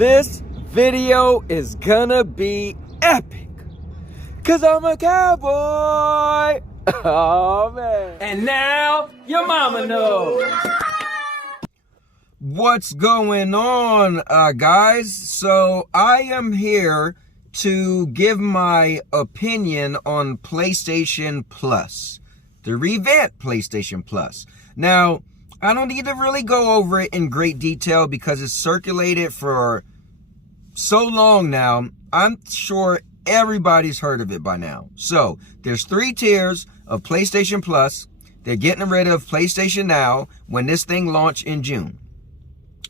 This video is gonna be epic, cause I'm a cowboy. Oh man. And now your mama knows. What's going on, guys? So I am here to give my opinion on PlayStation Plus, the revamped PlayStation Plus. Now, I don't need to really go over it in great detail because it's circulated for so long now. I'm sure everybody's heard of it by now. So there's 3 tiers of PlayStation Plus. They're getting rid of PlayStation Now when this thing launched in June.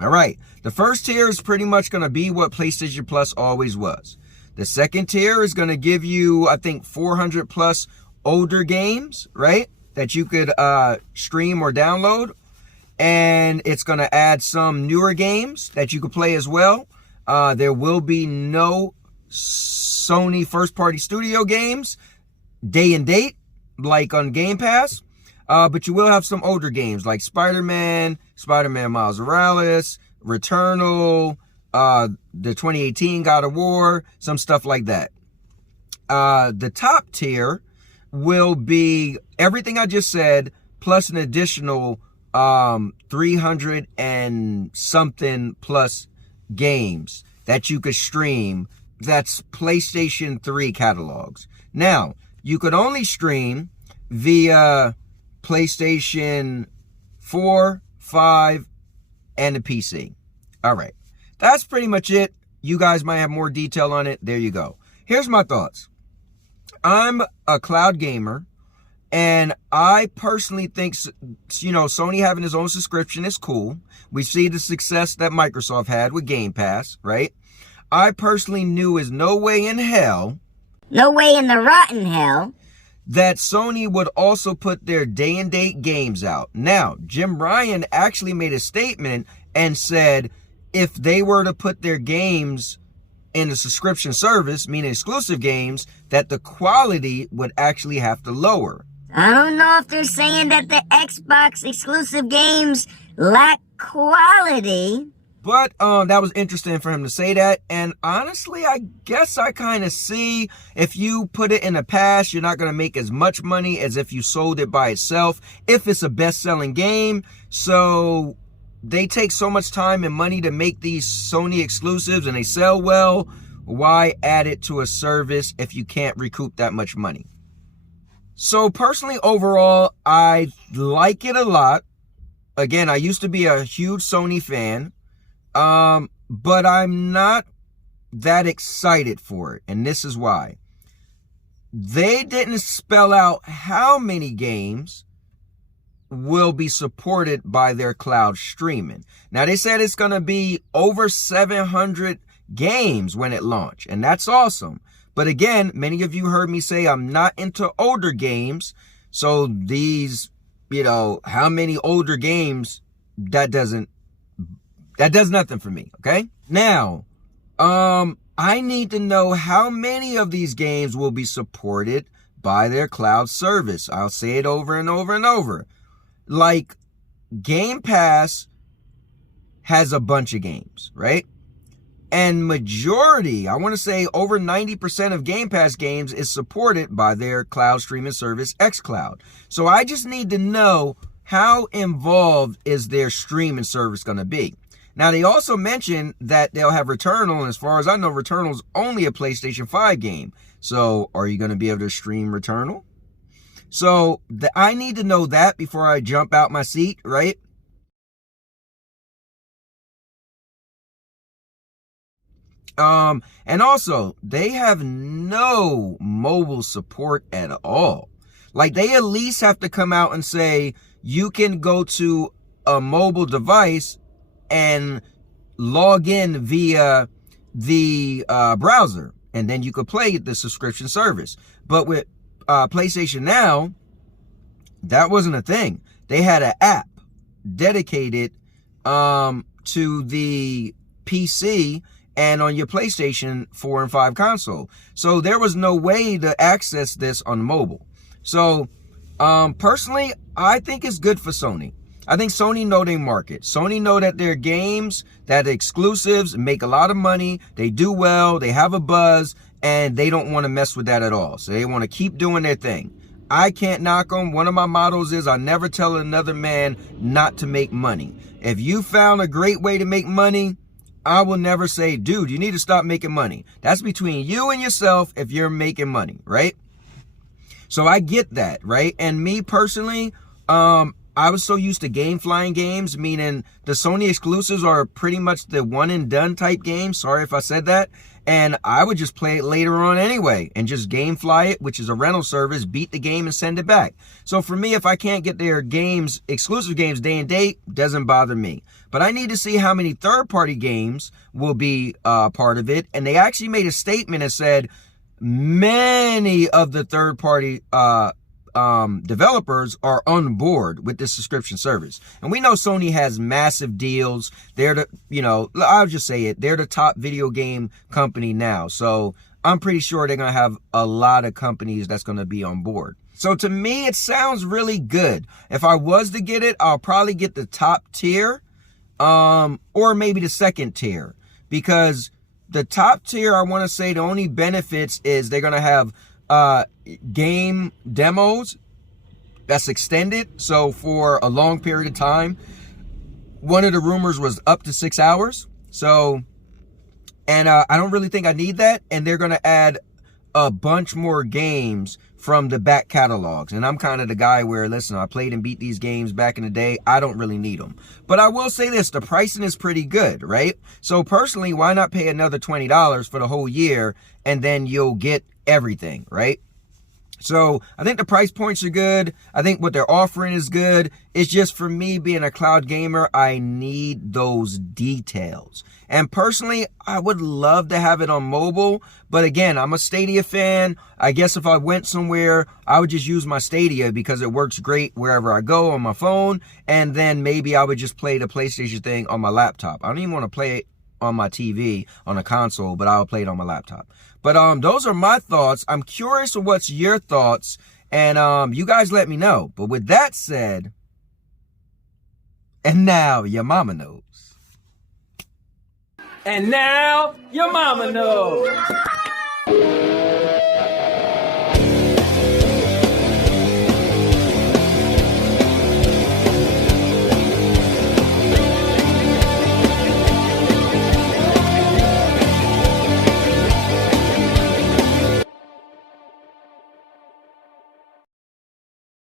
All right, the first tier is pretty much going to be what PlayStation Plus always was. The second tier is going to give you, I think, 400 plus older games, right, that you could stream or download. And it's going to add some newer games that you could play as well. There will be no Sony first-party studio games day and date, like on Game Pass. But you will have some older games like Spider-Man Miles Morales, Returnal, the 2018 God of War, some stuff like that. The top tier will be everything I just said, plus an additional 300 and something plus games that you could stream. That's PlayStation 3 catalogs. Now, you could only stream via PlayStation 4, 5, and the PC. All right. That's pretty much it. You guys might have more detail on it. There you go. Here's my thoughts. I'm a cloud gamer. And I personally think, you know, Sony having his own subscription is cool. We see the success that Microsoft had with Game Pass, right? I personally knew is no way in hell. No way in the rotten hell. That Sony would also put their day and date games out. Now, Jim Ryan actually made a statement and said if they were to put their games in a subscription service, meaning exclusive games, that the quality would actually have to lower. I don't know if they're saying that the Xbox exclusive games lack quality. But that was interesting for him to say that. And honestly, I guess I kind of see if you put it in the past, you're not going to make as much money as if you sold it by itself, if it's a best-selling game. So they take so much time and money to make these Sony exclusives and they sell well. Why add it to a service if you can't recoup that much money? So personally, overall, I like it a lot. Again, I used to be a huge Sony fan, but I'm not that excited for it. And this is why. They didn't spell out how many games will be supported by their cloud streaming. Now, they said it's going to be over 700 games when it launched, and that's awesome. But again, many of you heard me say I'm not into older games. So these, you know, how many older games, that does nothing for me, okay? Now, I need to know how many of these games will be supported by their cloud service. I'll say it over and over and over. Like, Game Pass has a bunch of games, right? And majority, I want to say over 90% of Game Pass games is supported by their cloud streaming service, xCloud. So I just need to know how involved is their streaming service going to be. Now, they also mentioned that they'll have Returnal, and as far as I know, Returnal is only a PlayStation 5 game. So are you going to be able to stream Returnal? So I need to know that before I jump out my seat, right? And also, they have no mobile support at all. Like, they at least have to come out and say, you can go to a mobile device and log in via the browser, and then you could play the subscription service. But with PlayStation Now, that wasn't a thing. They had an app dedicated to the PC and on your PlayStation 4 and 5 console. So there was no way to access this on mobile. So personally, I think it's good for Sony. I think Sony know their market. Sony know that their games, that exclusives make a lot of money. They do well. They have a buzz, and they don't want to mess with that at all. So they want to keep doing their thing. I can't knock them. One of my mottos is I never tell another man not to make money. If you found a great way to make money, I will never say, dude, you need to stop making money. That's between you and yourself if you're making money, right? So I get that, right? And me personally, I was so used to game flying games, meaning the Sony exclusives are pretty much the one and done type games. Sorry if I said that. And I would just play it later on anyway and just game fly it, which is a rental service, beat the game and send it back. So for me, if I can't get their games, exclusive games day and date, doesn't bother me. But I need to see how many third-party games will be part of it. And they actually made a statement that said many of the third-party developers are on board with this subscription service. And we know Sony has massive deals. They're the, I'll just say it, they're the top video game company now. So I'm pretty sure they're going to have a lot of companies that's going to be on board. So to me, it sounds really good. If I was to get it, I'll probably get the top tier, or maybe the second tier, because the top tier, I want to say the only benefits is they're going to have game demos that's extended, so for a long period of time. One of the rumors was up to 6 hours. So, and I don't really think I need that. And they're going to add a bunch more games from the back catalogs. And I'm kind of the guy where, listen, I played and beat these games back in the day. I don't really need them. But I will say this, the pricing is pretty good, right? So personally, why not pay another $20 for the whole year and then you'll get everything, right? So I think the price points are good. I think what they're offering is good. It's just for me being a cloud gamer, I need those details. And personally, I would love to have it on mobile. But again, I'm a Stadia fan. I guess if I went somewhere, I would just use my Stadia because it works great wherever I go on my phone. And then maybe I would just play the PlayStation thing on my laptop. I don't even want to play it on my TV, on a console, but I'll play it on my laptop. But those are my thoughts. I'm curious of what's your thoughts, and you guys let me know. But with that said, and now your mama knows. And now your mama knows.